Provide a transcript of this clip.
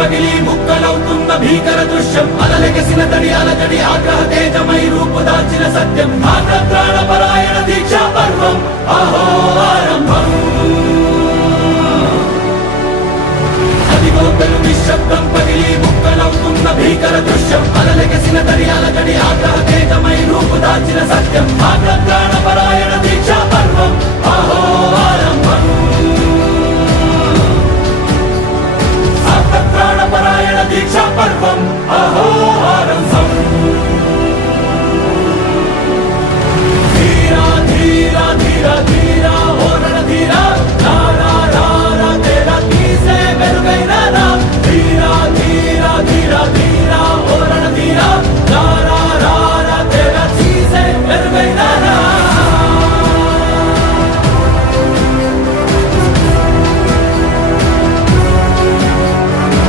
పగిలి ముక్కలవుతున్న భీకర దృశ్యం అలలెగసిన తడి అలజడి ఆగ్రహ తేజమై రూపుదాల్చిన సత్యం ఆగ్రత్రాణ పరాయణ దీక్షా పర్వం అహో ఆరంభం అదిగో పెను నిశ్శబ్దం పగిలి ముక్కలవుతున్న భీకర దృశ్యం అలలెగసిన తడి అలజడి ఆగ్రహ తేజమై రూపుదాల్చిన సత్యం ఆగ్రత్రాణ పరాయణ దీక్షా పర్వం అహో ఆరంభం ఆగ్రత్రాణ పరాయణ దీక్షా పర్వం అహో